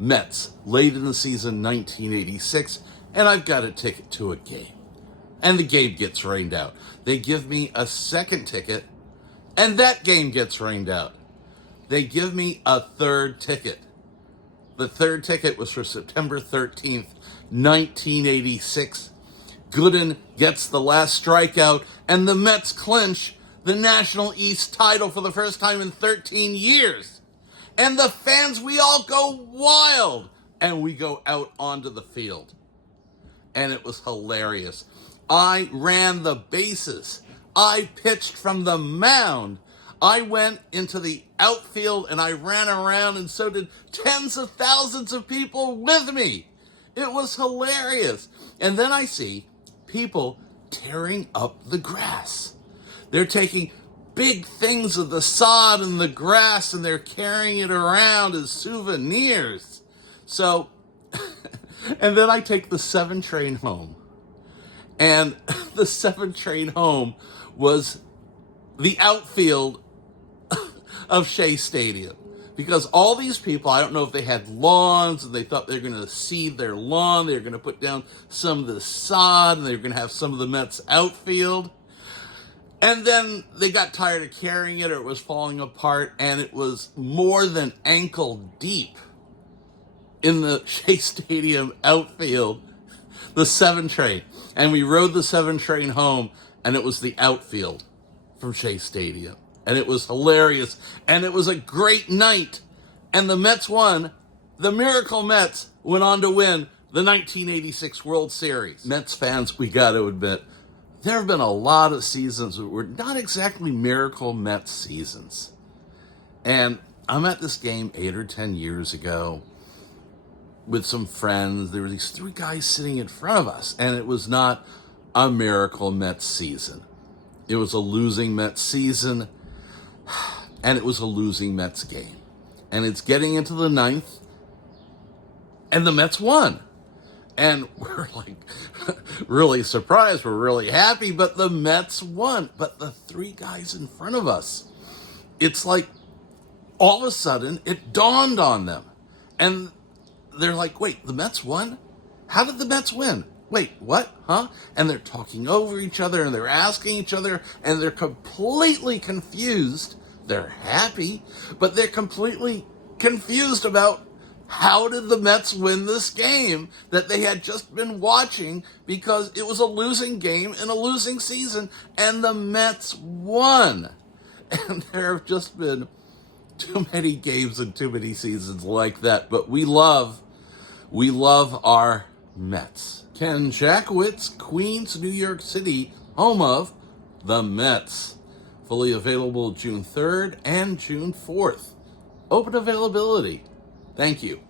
Mets, late in the season, 1986, and I've got a ticket to a game. And the game gets rained out. They give me a second ticket, and that game gets rained out. They give me a third ticket. The third ticket was for September 13th, 1986. Gooden gets the last strikeout, and the Mets clinch the National East title for the first time in 13 years. And the fans, we all go wild, and we go out onto the field. And it was hilarious. I ran the bases. I pitched from the mound. I went into the outfield and I ran around, and so did tens of thousands of people with me. It was hilarious. And then I see people tearing up the grass. They're taking big things of the sod and the grass and they're carrying it around as souvenirs. So, and then I take the 7 train home. And the 7 train home was the outfield of Shea Stadium. Because all these people, I don't know if they had lawns and they thought they were going to seed their lawn, they were going to put down some of the sod, and they were going to have some of the Mets outfield. And then they got tired of carrying it, or it was falling apart, and it was more than ankle deep in the Shea Stadium outfield, the 7 train. And we rode the 7 train home, and it was the outfield from Shea Stadium. And it was hilarious, and it was a great night. And the Mets won. The Miracle Mets went on to win the 1986 World Series. Mets fans, we got to admit, there have been a lot of seasons that were not exactly Miracle Mets seasons. And I'm at this game 8 or 10 years ago with some friends. There were these 3 guys sitting in front of us, and it was not a Miracle Mets season. It was a losing Mets season, and it was a losing Mets game. And it's getting into the 9th, and the Mets won. And we're like really surprised. We're really happy, but the Mets won. But the 3 guys in front of us, it's like all of a sudden it dawned on them. And they're like, wait, the Mets won? How did the Mets win? Wait, what? Huh? And they're talking over each other, and they're asking each other, and they're completely confused. They're happy, but they're completely confused about how did the Mets win this game that they had just been watching, because it was a losing game in a losing season, and the Mets won. And there have just been too many games and too many seasons like that, but we love our Mets. Ken Jackowitz, Queens, New York City, home of the Mets. Fully available June 3rd and June 4th. Open availability. Thank you.